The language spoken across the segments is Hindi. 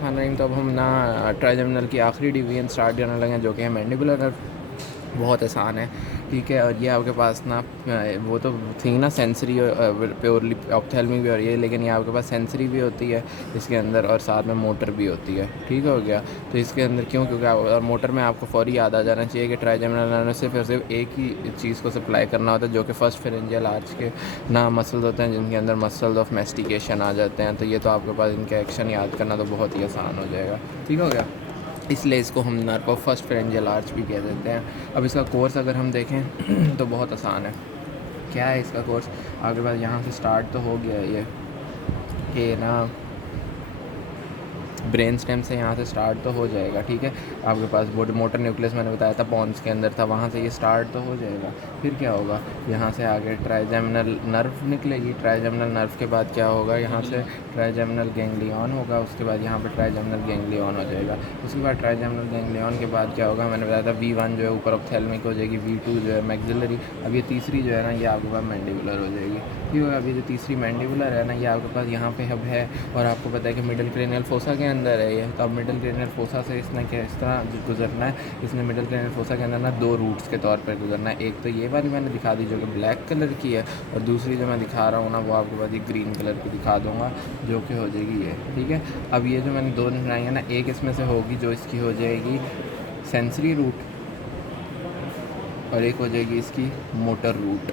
खाना नहीं, तो अब हम ना ट्राइजेमिनल की आखिरी डिवीजन स्टार्ट करने लगे हैं, जो कि है मैंडिबुलर नर्व। बहुत आसान है, ठीक है। और ये आपके पास ना वो तो थी ना सेंसरी प्योरली ऑप्थेल्मिक भी हो रही है, लेकिन ये आपके पास सेंसरी भी होती है इसके अंदर, और साथ में मोटर भी होती है, ठीक हो गया। तो इसके अंदर क्यों, क्योंकि और मोटर में आपको फौरी याद आ जाना चाहिए कि ट्राइजेमिनल नर्व सिर्फ एक ही चीज़ को सप्लाई करना होता है, जो कि फर्स्ट फेरेंजियल आर्च के ना मसल्स होते हैं, जिनके अंदर मसल्स ऑफ मेस्टिकेशन आ जाते हैं। तो ये तो आपके पास इनका एक्शन याद करना तो बहुत ही आसान हो जाएगा, ठीक हो गया। इसलिए इसको हम nerve of first pharyngeal arch भी कह देते हैं। अब इसका कोर्स अगर हम देखें तो बहुत आसान है। क्या है इसका कोर्स? आपके पास यहाँ से स्टार्ट तो हो गया ये कि ना ब्रेन स्टेम से यहाँ से स्टार्ट तो हो जाएगा, ठीक है। आपके पास बॉडी मोटर न्यूक्लियस मैंने बताया था पॉन्स के अंदर था, वहाँ से ये स्टार्ट तो हो जाएगा। फिर क्या होगा, यहाँ से आगे ट्राइजेमिनल नर्व निकलेगी। ट्राइजेमिनल नर्व के बाद क्या होगा, यहाँ से ट्राइजेमिनल गैंग्लियन होगा, उसके बाद यहाँ पे ट्राइजेमिनल गैंग्लियन हो जाएगा। उसके बाद ट्राइजेमिनल गैंग्लियन के बाद क्या होगा, मैंने बताया था V1 जो है ऊपर ऑप्थेल्मिक हो जाएगी, V2 जो है मैक्सिलरी। अब ये तीसरी जो है ना, ये आपके पास मैंडिबुलर हो जाएगी, ठीक है। अभी जो तीसरी मैंडिबुलर है ना, ये आपके पास यहाँ पे हब है, और आपको पता है कि मिडिल क्रेनियल फोसा के अंदर है ये। तो अब मिडिल क्रेनियल फोसा से इसने क्या इस तरह गुजरना है, इसने मिडिल क्रेनियल फोसा के अंदर ना दो रूट्स के तौर पर गुजरना है। एक तो ये वाली मैंने दिखा दी जो कि ब्लैक कलर की है, और दूसरी जो मैं दिखा रहा हूँ ना, वो आपके पास ये ग्रीन कलर की दिखा दूँगा, जो कि हो जाएगी ये, ठीक है। अब ये जो मैंने दो बनाई है ना, एक इसमें से होगी जो इसकी हो जाएगी सेंसरी रूट, और एक हो जाएगी इसकी मोटर रूट,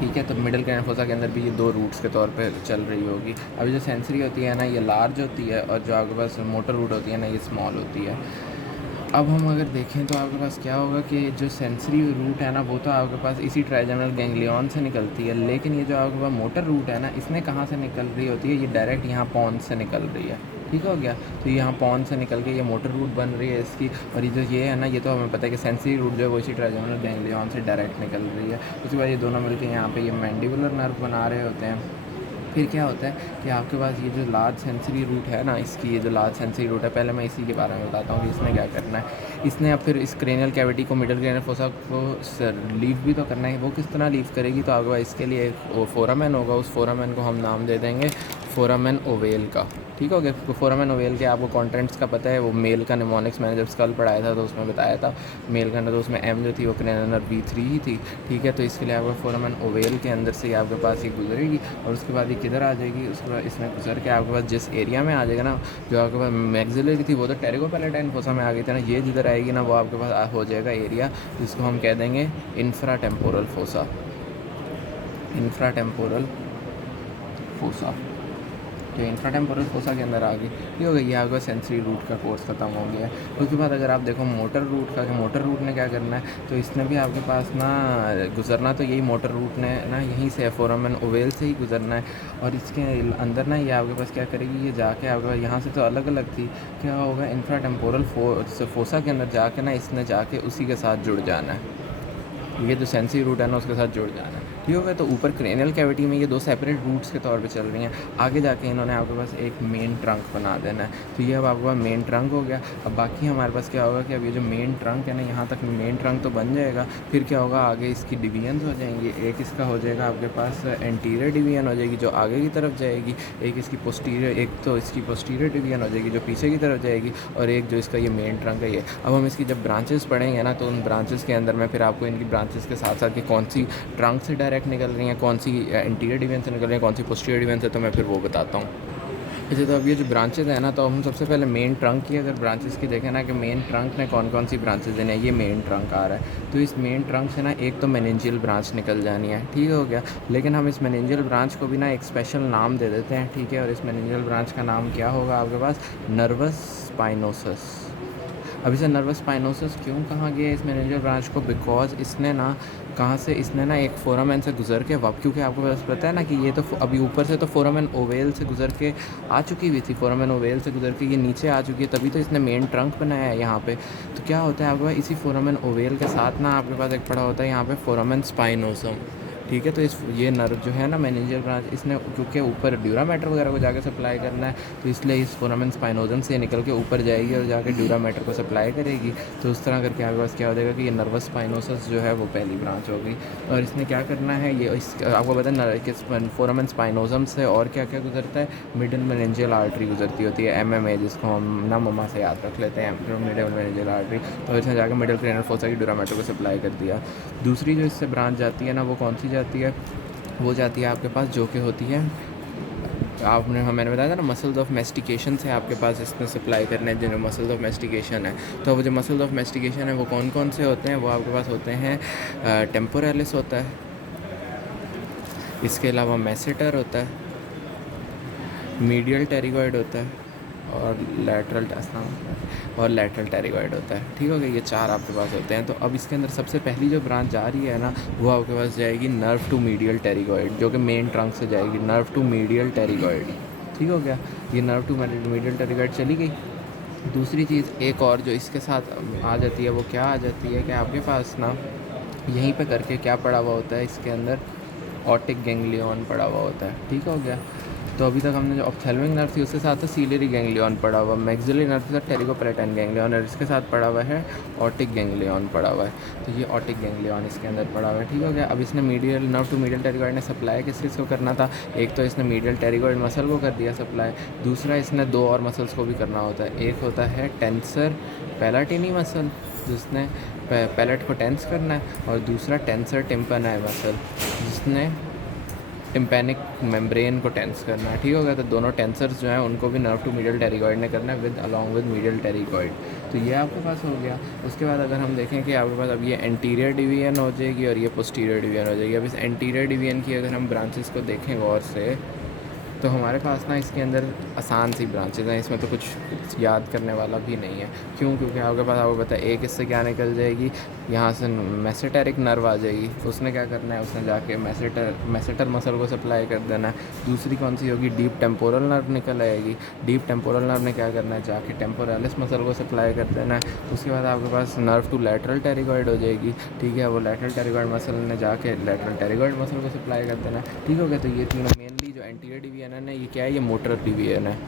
ठीक है। तो मिडिल क्रेनियल फोसा के अंदर भी ये दो रूट्स के तौर पे चल रही होगी। अभी जो सेंसरी होती है ना, ये लार्ज होती है, और जो आपके पास मोटर रूट होती है ना, ये स्मॉल होती है। अब हम अगर देखें तो आपके पास क्या होगा कि जो सेंसरी रूट है ना, वो तो आपके पास इसी ट्राइजेमिनल गैंग्लियन से निकलती है, लेकिन ये जो आपके पास मोटर रूट है ना, इसने कहाँ से निकल रही होती है, ये डायरेक्ट यहाँ पॉन्स से निकल रही है, ठीक हो गया। तो यहाँ पॉन्स से निकल के ये मोटर रूट बन रही है इसकी, और ये जो ये है ना, ये तो हमें पता है कि सेंसरी रूट जो है वो इसी ट्राइजेमिनल गैंग्लियन से डायरेक्ट निकल रही है। उसके बाद ये दोनों मिलकर यहाँ पे ये मैंडिबुलर नर्व बना रहे होते हैं। फिर क्या होता है कि आपके पास ये जो लार्ज सेंसरी रूट है ना, इसकी ये जो लार्ज सेंसरी रूट है, पहले मैं इसी के बारे में बताता हूँ कि इसने क्या करना है। इसने अब फिर इस क्रेनियल कैविटी को, मिडिल क्रेनियल फोसा को लीव भी तो करना है। वो किस तरह लीव करेगी, तो आपके पास इसके लिए एक फोरामेन होगा, उस फोरामेन को हम नाम दे देंगे फोरामेन ओवेल का, ठीक हो गया। फोरामेन ओवेल के आपको कॉन्टेंट्स का पता है, वो मेल का निमोनिक्स मैंने जब स्कल पढ़ाया था तो उसमें बताया था। मेल का तो उसमें एम जो थी वो क्रेनियल नर्व V3 ही थी, ठीक है। तो इसके लिए आपको फोरामेन ओवेल के अंदर से आपके पास ये गुजरेगी, और उसके बाद ये किधर आ जाएगी, उसके बाद इसमें गुजर के आपके पास जिस एरिया में आ जाएगा ना, जो आपके पास मैक्सिलरी थी वो तो टेरिकोपैलेटाइन फोसा में आ गई थी ना, ये जिधर आएगी ना, वो आपके पास हो जाएगा एरिया जिसको हम कह देंगे infra temporal fossa, infra temporal fossa. जो इंफ्रा टेम्पोरल फोसा के अंदर आ गई, ये हो गई। ये आपका सेंसरी रूट का कोर्स ख़त्म हो गया है। उसके बाद अगर आप देखो मोटर रूट का, कि मोटर रूट ने क्या करना है, तो इसने भी आपके पास ना गुजरना तो यही मोटर रूट ने ना यहीं से फोरामेन ओवेल से ही गुजरना है, और इसके अंदर ना ये आपके पास क्या करेगी, ये जाके आपके पास यहाँ से तो अलग अलग थी, क्या होगा इंफ्रा टेम्पोरल फोसा के अंदर जाके ना इसने जाके उसी के साथ जुड़ जाना है। ये जो सेंसरी रूट है ना, उसके साथ जुड़ जाना है, ठीक हो गया। तो ऊपर क्रेनियल कैविटी में ये दो सेपरेट रूट्स के तौर पे चल रही हैं, आगे जाके इन्होंने आपके पास एक मेन ट्रंक बना देना है। तो ये अब आपके पास मेन ट्रंक हो गया। अब बाकी हमारे पास क्या होगा कि अब ये जो मेन ट्रंक है ना, यहाँ तक मेन ट्रंक तो बन जाएगा। फिर क्या होगा, आगे इसकी डिवीजन्स हो जाएंगी। एक इसका हो जाएगा आपके पास एंटीरियर डिवीजन हो जाएगी जो आगे की तरफ जाएगी, एक इसकी पोस्टीरियर, एक तो इसकी पोस्टीरियर डिवीजन हो जाएगी जो पीछे की तरफ जाएगी, और एक जो इसका ये मेन ट्रंक है ये। अब हम इसकी जब ब्रांचेस पढ़ेंगे ना, तो उन ब्रांचेस के अंदर मैं फिर आपको इनकी ब्रांचेस के साथ साथ कि कौन सी ट्रंक से डायरेक्ट निकल रही हैं, कौन सी इंटीरियर डिवीजन से निकल रही हैं, कौन सी पोस्टीरियर डिवीजन से, तो मैं फिर वो बताता हूँ। अच्छा, तो अब ये जो ब्रांचेज़ है ना, तो हम सबसे पहले मेन ट्रंक की अगर ब्रांचेस की देखें ना, कि मेन ट्रंक ने कौन कौन सी ब्रांचेस देने हैं, ये मेन ट्रंक आ रहा है। तो इस मेन ट्रंक से ना एक तो मेनिंजियल ब्रांच निकल जानी है, ठीक हो गया। लेकिन हम इस मेनिंजियल ब्रांच को भी ना एक स्पेशल नाम दे देते हैं, ठीक है। और इस मेनिंजियल ब्रांच का नाम क्या होगा आपके पास, नर्वस स्पाइनोसस। अब इसे नर्वस स्पाइनोसस क्यों कहा गया इस मेनिंजियल ब्रांच को, बिकॉज इसने ना कहाँ से, इसने ना एक फोरामेन से गुजर के क्योंकि आपको पास पता है ना कि ये तो अभी ऊपर से तो फोरामेन ओवेल से गुजर के आ चुकी हुई थी, फोरामेन ओवेल से गुजर के ये नीचे आ चुकी है, तभी तो इसने मेन ट्रंक बनाया है यहाँ पे। तो क्या होता है आपके पास इसी फोरामेन ओवेल के साथ ना आपके पास एक पड़ा होता है यहाँ पे फोरामेन स्पाइनोसम। ठीक है। तो इस ये नर्व जो है ना मेनिंजियल ब्रांच, इसने क्योंकि ऊपर ड्यूरामेटर वगैरह को जाके सप्लाई करना है, तो इसलिए इस फोरामेन स्पाइनोजम से निकल के ऊपर जाएगी और जाके ड्यूरामेटर को सप्लाई करेगी। तो उस तरह करके आपके पास क्या हो जाएगा कि ये नर्वस स्पाइनोसस जो है वो पहली ब्रांच हो गई। और इसने क्या करना है, ये इस आपको पता है कि फोरामेन स्पाइनोजम से और क्या क्या गुजरता है, मिडल मेनिंजियल आर्टरी गुजरती होती है, MMA, जिसको हम ना ममा से याद रख लेते हैं, मिडल मेनिंजियल आर्टरी। और इसने जाकर मिडल क्रेनियल फोसा की ड्यूरामेटर को सप्लाई कर दिया। दूसरी जो इससे ब्रांच जाती है ना, वो कौन सी जाती है, वो जाती है आपके पास जो कि होती है, आपने मैंने बताया था ना, मसल्स ऑफ मेस्टिकेशन से आपके पास इसमें सप्लाई करने हैं, जिन्हें मसल्स ऑफ मेस्टिकेशन है। तो वो जो मसल्स ऑफ मेस्टिकेशन है वो कौन कौन से होते हैं, वो आपके पास होते हैं, टेम्पोरालिस होता है, इसके अलावा मैसेटर होता है, मीडियल टेरिगॉइड होता है, और लैटरल टेरिगॉइड होता है। ठीक हो गया, ये चार आपके पास होते हैं। तो अब इसके अंदर सबसे पहली जो ब्रांच जा रही है ना, वो आपके पास जाएगी नर्व टू मीडियल टेरिगॉइड, जो कि मेन ट्रंक से जाएगी, नर्व टू मीडियल टेरिगॉइड। ठीक हो गया, ये नर्व टू मीडियल टेरिगॉइड चली गई। दूसरी चीज़ एक और जो इसके साथ आ जाती है, वो क्या आ जाती है कि आपके पास ना यहीं पे करके क्या पड़ा हुआ होता है इसके अंदर, ऑप्टिक गैंग्लियन पड़ा हुआ होता है। ठीक हो गया। तो अभी तक हमने जो ऑप्थेल्मिक नर्व थी उसके साथ तो सीलियरी गैंग्लियन पड़ा हुआ, मैक्सिलरी नर्व के साथ टेरिकोपैराटाइन गैंग्लियन, और इसके साथ पड़ा हुआ है ऑप्टिक गैंग्लियन पड़ा हुआ है। तो ये ऑप्टिक गैंग्लियन इसके अंदर पड़ा हुआ है। ठीक हो गया। अब इसने medial nerve to medial pterygoid ने सप्लाई किस चीज़ को करना था, एक तो इसने मीडियल टेरिगॉइड मसल को कर दिया सप्लाई, दूसरा इसने दो और मसल्स को भी करना होता है। एक होता है टेंसर पैलाटिनी मसल, जिसने पैलेट को टेंस करना है, और दूसरा टेंसर टिम्पैनाई मसल, जिसने टिम्पैनिक मेम्ब्रेन को टेंस करना है। ठीक हो गया। तो दोनों टेंसर्स जो हैं उनको भी नर्व टू मीडियल टेरिगॉइड ने करना है, with along with medial pterygoid. तो ये आपके पास हो गया। उसके बाद अगर हम देखें कि आपके पास अब ये एंटीरियर डिवीजन हो जाएगी और ये पोस्टीरियर डिवीजन हो जाएगी। अब इस एंटीरियर डिवीजन की अगर हम ब्रांचेस को देखें गौर से, तो हमारे पास ना इसके अंदर आसान सी ब्रांचेज़ हैं, इसमें तो कुछ याद करने वाला भी नहीं है। क्यों? क्योंकि आपके पास आपको पता है एक इससे क्या निकल जाएगी, यहाँ से मेसेटेरिक नर्व आ जाएगी। उसने क्या करना है, उसने जाके मेसेटर मसल को सप्लाई कर देना है। दूसरी कौन सी होगी, डीप टेम्पोरल नर्व निकल आएगी। डीप टेम्पोरल नर्व ने क्या करना है, जाके टेम्पोरालिस मसल को सप्लाई कर देना है। उसके बाद आपके पास नर्व टू लैटरल टेरिगॉइड हो जाएगी। ठीक है, वो लैटरल टेरिगॉइड मसल ने जाके लैटरल टेरिगॉइड मसल को सप्लाई कर देना है। ठीक हो गया। तो ये तीनों मेनली जो एंटीरियर डिवीजन है ना, ये क्या है, ये मोटर डिवीजन है।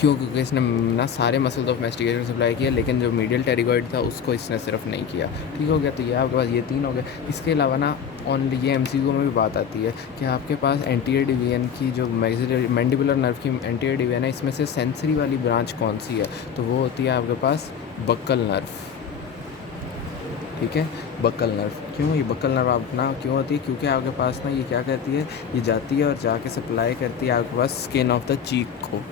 क्यों? क्योंकि इसने ना सारे मसल्स ऑफ मेस्टिकेशन सप्लाई किया, लेकिन जो मीडियल टेरिगॉइड था उसको इसने सिर्फ नहीं किया। ठीक हो गया। तो ये आपके पास ये तीन हो गए। इसके अलावा ना ऑन ये MCQ में भी बात आती है कि आपके पास एंटीरियर डिवीजन की जो मैंडिबुलर नर्व की एंटीरियर डिवीजन है, इसमें से सेंसरी वाली ब्रांच कौन सी है, तो वो होती है आपके पास बक्कल नर्व। ठीक है, बक्कल नर्व। क्यों ये बक्कल नर्व अपना क्यों होती है, क्योंकि आपके पास ना ये क्या कहती है, ये जाती है और जाके सप्लाई करती है आपके पास स्किन ऑफ द चीक को।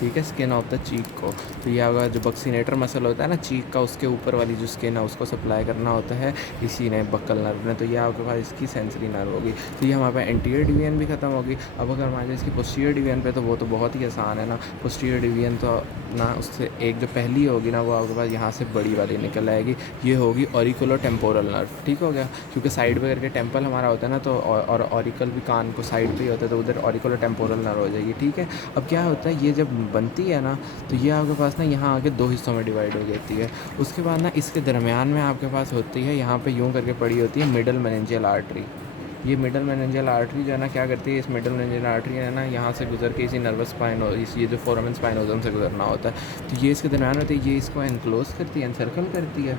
ठीक है, स्किन ऑफ द चीक को। तो ये आपका जो बक्सीनेटर मसल होता है ना चीक का, उसके ऊपर वाली जो स्किन है उसको सप्लाई करना होता है इसी ने, बक्कल नर्व ने। तो ये आपके पास इसकी सेंसरी नर्व होगी। तो ये हमारे पास एंटीरियर डिवीजन भी खत्म होगी। अब अगर मान लीजिए इसकी पोस्टीरियर डिवीजन पे, तो वो तो बहुत ही आसान है ना। पोस्टीरियर डिवीजन तो ना उससे एक जो पहली होगी ना, वो आपके पास यहाँ से बड़ी वाली निकल आएगी, ये होगी ऑरिकुलो टेम्पोरल नर्व। ठीक हो गया, क्योंकि साइड पे करके टेम्पल हमारा होता है ना, तो और ऑरिकल भी कान को साइड पे ही होता है, तो उधर ऑरिकुलो टेम्पोरल नर्व हो जाएगी। ठीक है। अब क्या होता है, ये जब बनती है ना, तो ये आपके पास ना यहाँ आके दो हिस्सों में डिवाइड हो जाती है। उसके बाद ना इसके दरमियान में आपके पास होती है, यहाँ पे यूँ करके पड़ी होती है मिडल मेनिंजियल आर्टरी। ये मिडल मेनिंजियल आर्टरी जो है ना क्या करती है, इस मिडल मेनिंजियल आर्टरी है ना, यहाँ से गुजर के इसी नर्वस स्पाइन इस ये जो फोरामेन स्पाइनोजम से गुजरना होता है। तो ये इसके दरमियान होती है, ये इसको एनक्लोज करती है, एनसर्कल करती है,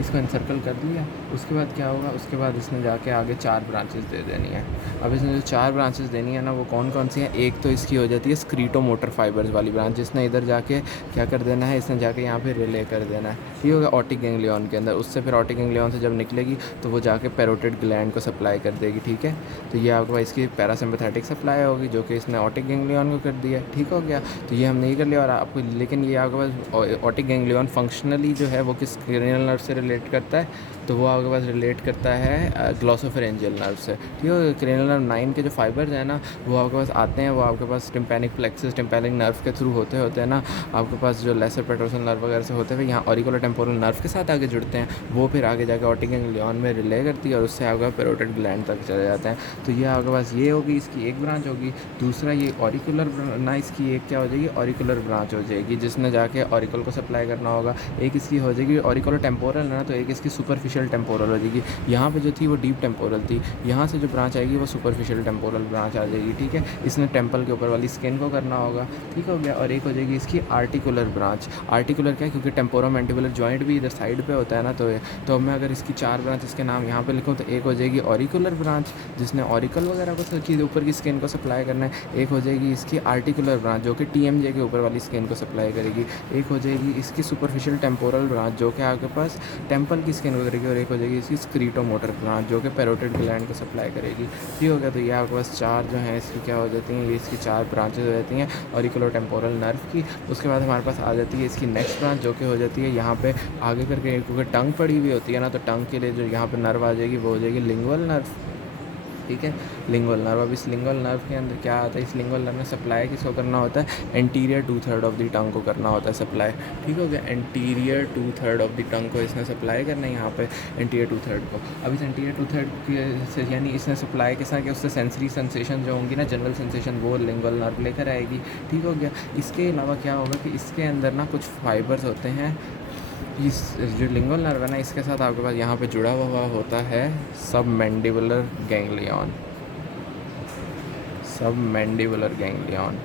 इसको एनसर्कल कर दिया। उसके बाद क्या होगा, उसके बाद इसने जाके आगे 4 ब्रांचेस दे देनी है। अब इसने जो 4 ब्रांचेस देनी है ना, वो कौन कौन सी हैं, एक तो इसकी हो जाती है स्क्रीटो मोटर फाइबर्स वाली ब्रांच, जिसने इधर जाके क्या कर देना है, इसने जाके यहाँ पे रिले कर देना है। ठीक होगा, ऑप्टिक गैंग्लियन के अंदर। उससे फिर ऑप्टिक गैंग्लियन से जब निकलेगी तो वो जाके पैरोटिड ग्लैंड को सप्लाई कर देगी। ठीक है, तो ये आपके पास इसकी पैरासिम्पैथेटिक सप्लाई होगी, जो कि इसने ऑप्टिक गैंग्लियन को कर दिया। ठीक हो गया। तो ये हमने ये कर लिया। और आपको लेकिन ये आपके पास ऑप्टिक गैंग्लियन फंक्शनली जो है वो किस क्रेनियल नर्व से रिलेट करता है, तो वो आपके पास रिलेट करता है ग्लॉसोफेरेंजियल नर्व से। ठीक है, क्रेनियल नर्व 9 के जो फाइबर्स हैं ना, वो आपके पास आते हैं, वो आपके पास टिम्पैनिक प्लेक्सस टिम्पैनिक नर्व के थ्रू होते हैं ना, आपके पास जो लेसर पेट्रोसल नर्व वगैरह से होते हुए यहाँ ऑरिकुलर टेम्पोरल नर्व के साथ आगे जुड़ते हैं, वो फिर आगे जाकर ऑप्टिक गैंग्लियन में रिले करती है और उससे आपका पैरोटिड ग्लैंड तक चले जाते हैं। तो ये आपके पास ये होगी, इसकी एक ब्रांच होगी। दूसरा ये ऑरिकुलर ना, इसकी एक क्या हो जाएगी, ऑरिकुलर ब्रांच हो जाएगी, जिसने जाके ऑरिकल को सप्लाई करना होगा। एक इसकी हो जाएगी ऑरिकुलर टेम्पोरल ना, तो एक इसकी सुपरफिशियल टेम्पोरल टेम्पोरल हो जाएगी। यहाँ पे जो थी वो डीप टेम्पोरल थी, यहाँ से जो ब्रांच आएगी वो सुपरफिशियल टेम्पोरल ब्रांच आ जाएगी। ठीक है, इसने टेम्पल के ऊपर वाली स्किन को करना होगा। ठीक हो गया। और एक हो जाएगी इसकी आर्टिकुलर ब्रांच। आर्टिकुलर क्या है, क्योंकि टेम्पोरोमैंडिबुलर जॉइंट भी इधर साइड पे होता है ना, तो मैं अगर इसकी 4 ब्रांच इसके नाम यहाँ पे लिखूँ तो एक हो जाएगी ऑरिकुलर ब्रांच, जिसने ऑरिकल वगैरह को की ऊपर की स्किन को सप्लाई करना है। एक हो जाएगी इसकी आर्टिकुलर ब्रांच जो कि TMJ के ऊपर वाली स्किन को सप्लाई करेगी। एक हो जाएगी इसकी सुपरफिशियल टेम्पोरल ब्रांच जो कि आपके पास टेम्पल की स्किन को करेगी। और एक हो जाएगी इसकी स्क्रीटोमोटर ब्रांच जो कि पैरोटिड ग्लैंड को सप्लाई करेगी। ठीक हो गया। तो ये आपके पास 4 जो हैं इसकी क्या हो जाती हैं, ये इसकी 4 ब्रांचेज हो जाती हैं ऑरिकुलर टेम्पोरल नर्व की। उसके बाद हमारे पास आ जाती है इसकी नेक्स्ट ब्रांच जो कि हो जाती है यहाँ पे आगे करके, क्योंकि टंग पड़ी हुई होती है ना, तो टंग के लिए जो यहाँ पे नर्व आ जाएगी वो हो जाएगी लिंगुअल नर्व। ठीक है, लिंगुअल नर्व। अब इस लिंगुअल नर्व के अंदर क्या आता है, इस लिंगुअल नर्व में सप्लाई किसको करना होता है, एंटीरियर 2/3 ऑफ द टंग को करना होता है सप्लाई। ठीक हो गया, एंटीरियर 2/3 ऑफ द टंग को इसने सप्लाई करना है यहाँ पे, एंटीरियर 2/3 को। अब इस एंटीरियर 2/3 से यानी इसने सप्लाई के साथ उससे सेंसरी सेंसेशन जो होंगी ना, जनरल सेंसेशन, वो लिंगुअल नर्व लेकर आएगी। ठीक हो गया। इसके अलावा क्या होगा कि इसके अंदर ना कुछ फाइबर्स होते हैं, इस जो लिंगुअल नर्व है ना, इसके साथ आपके पास यहाँ पे जुड़ा हुआ होता है सबमैंडिबुलर गैंग्लियन। Submandibular ganglion.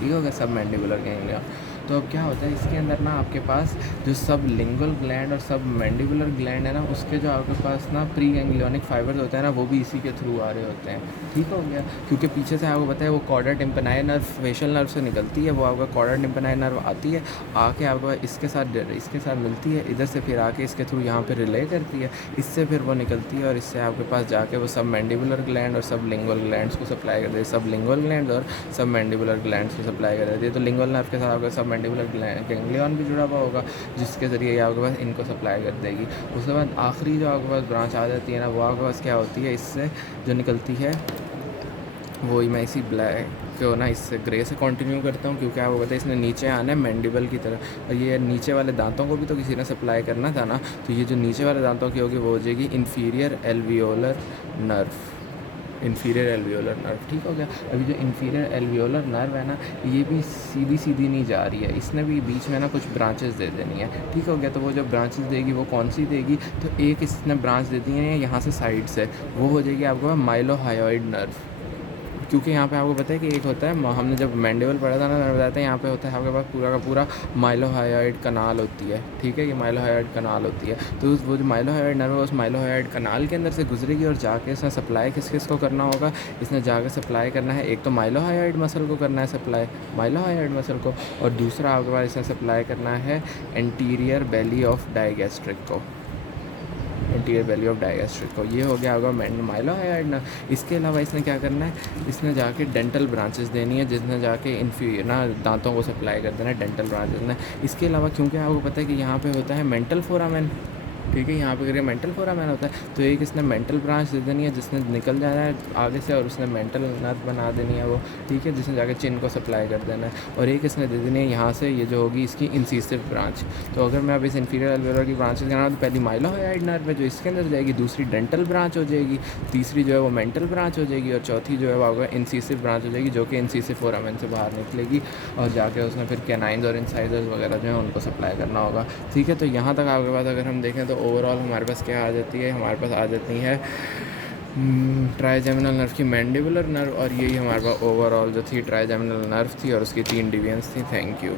ठीक हो गया, सबमैंडिबुलर गैंग्लियन। तो अब क्या होता है इसके अंदर ना, आपके पास जो सब लिंगुअल ग्लैंड और सब मैंडिबुलर ग्लैंड है ना, उसके जो आपके पास ना प्री गैंग्लियोनिक फाइबर्स होते हैं ना, वो भी इसी के थ्रू आ रहे होते हैं। ठीक हो गया, क्योंकि पीछे से आपको पता है वो कॉर्डा टिम्पनाई नर्व फेशियल नर्व से निकलती है, वो आपका कॉर्डा टिम्पनाई नर्व आती है, आके आपको इसके साथ मिलती है, इधर से फिर आके इसके थ्रू यहाँ पे रिले करती है, इससे फिर वो निकलती है और इससे आपके पास जाके वो सब मैंडिबुलर ग्लैंड और सब लिंगुअल ग्लैंड्स को सप्लाई कर देती है, सब लिंगुअल ग्लैंड और सब मैंडिबुलर ग्लैंड्स को सप्लाई कर देती है। तो लिंगुअल नर्व के साथ आपका सब मैंडिबुलर गैंग्लियन भी जुड़ा हुआ होगा, जिसके ज़रिए ये आपके पास इनको सप्लाई कर देगी। उसके बाद आखिरी जो आपके पास ब्रांच आ जाती है ना, वो आपके पास क्या होती है, इससे जो निकलती है वो मैं इसी ब्लैक को ना इससे ग्रे से कंटिन्यू करता हूँ, क्योंकि आपको पता है इसने नीचे आना है मैंडिबल की तरह, और ये नीचे वाले दांतों को भी तो किसी ने सप्लाई करना था ना, तो ये जो नीचे वाले दांतों की होगी वो हो जाएगी inferior alveolar nerve. Inferior alveolar nerve. ठीक हो गया। अभी जो इन्फीरियर एल्वियोलर नर्व है ना, ये भी सीधी नहीं जा रही है, इसने भी बीच में ना कुछ ब्रांचेस दे देनी है। ठीक हो गया। तो वो जो ब्रांचेस देगी वो कौन सी देगी, तो एक इसने ब्रांच दे दी है यहाँ से साइड से, वो हो जाएगी आपको माइलोहायोइड नर्व। क्योंकि यहाँ पे आपको पता है कि एक होता है, हमने जब मैंडिबल पढ़ा था ना, मैंने बताया था यहाँ पे होता है आपके पास पूरा का पूरा माइलोहायोइड कनाल होती है। ठीक है, ये माइलोहायोइड कनाल होती है। तो वो जो माइलोहायोइड नर्व है उस माइलोहायोइड कनाल के अंदर से गुजरेगी और जाके इसने सप्लाई किस को करना होगा, इसने जाके सप्लाई करना है, एक तो माइलोहायोइड मसल को करना है सप्लाई, माइलोहायोइड मसल को, और दूसरा आपके पास इसने सप्लाई करना है एंटीरियर बेली ऑफ डाइगैस्ट्रिक को, एंटीरियर बेली ऑफ डाइगैस्ट्रिक को। ये हो गया होगा माइलोहायोइड ना। इसके अलावा इसने क्या करना है, इसने जाके डेंटल ब्रांचेस देनी है, जिसने जाके दांतों को सप्लाई कर देना है डेंटल ब्रांचेस ने। इसके अलावा क्योंकि आपको पता है कि यहाँ पे होता है मेंटल फोरामेन, ठीक है, यहाँ पे करके मेंटल फोरामेन होता है, तो एक इसने मेंटल ब्रांच दे देनी है जिसने निकल जाना है आगे से, और उसने मेंटल नर्व बना देनी है वो, ठीक है, जिसने जाके चिन को सप्लाई कर देना है। और एक इसने दे देनी है यहाँ से, ये जो होगी इसकी इंसिसिव ब्रांच। तो अगर मैं अब इस इन्फीरियर एल्वियोलर की ब्रांचेस करना तो पहली माइलोहायोइड नर्व है जो इसके अंदर जाएगी, दूसरी डेंटल ब्रांच हो जाएगी, तीसरी जो है वो मेंटल ब्रांच हो जाएगी, और चौथी जो है वो आपका इंसिसिव ब्रांच हो जाएगी, जो कि इंसिसिव फोरामेन से बाहर निकलेगी, और जाके उसने फिर कैनाइन्स और इंसाइजर्स वगैरह जो है उनको सप्लाई करना होगा। ठीक है, तो यहाँ तक आपके पास अगर हम देखें तो ओवरऑल हमारे पास क्या आ जाती है, हमारे पास आ जाती है ट्राइजेमिनल नर्व की मैंडिबुलर नर्व, और यही हमारे पास ओवरऑल जो थी ट्राइजेमिनल नर्व थी और उसकी 3 डिवीजन्स थी। Thank you.